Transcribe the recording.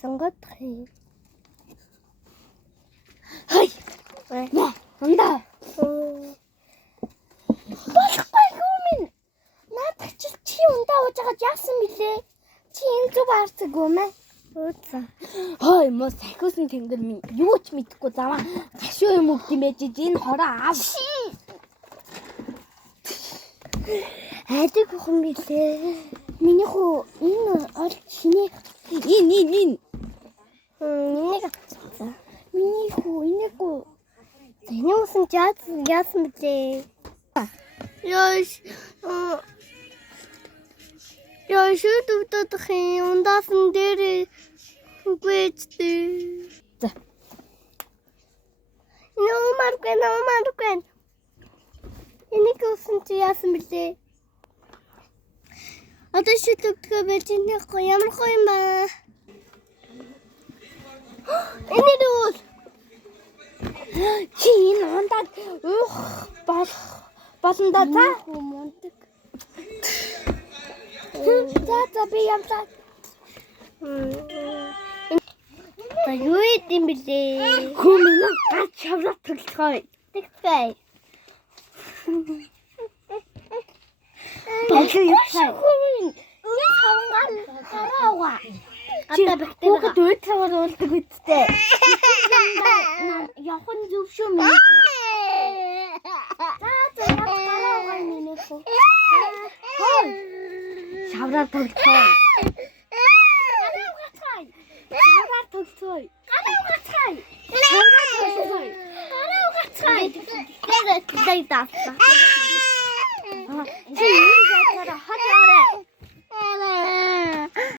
Сонготрий. Хай. 왜? 야, 간다. Болохгүй минь. Надад чи ундаа уужгаад яасан бilé? Чи энэ зүг хардаг юм аа? Ууцаа. Хой мос сахиусан тэнгэр минь юу ч мэдэхгүй заваа. Гашуу юм өгд юм байж энэ хороо аав. Айдаг хүн билээ. Миний хүү энэ ол шинэ энэ. Энийг авчихсан. Миний хүү энэгүй. Тэний усан яасан билээ? Яа шүдүүдэх юм ундаасан дээр үгүйчтэй. За. Нөмаргүй. Энийг усан чи яасан билээ? Одоо шүдүүдгээ байж инехгүй ямар гоё юм ба. Энэ дүүл. Чи энэ ундаад уух болно да за. Мундаг. За би ямсаа. Та юу идэм билээ? Хүмүүн гач шавраа төглөхөө. Тэгтэй. Бэлээ явсаа. Энэ хавангал гараага. Чи Гадаа бэхтэй хүүхэд өөд цаваар уулдаг үсттэй. Яхан зөв шүү минь. За гараага минь хөө. Шавраа төглөхөө. Шавраа төглөхөө. Гараага. Тэгтэй даасан. Чи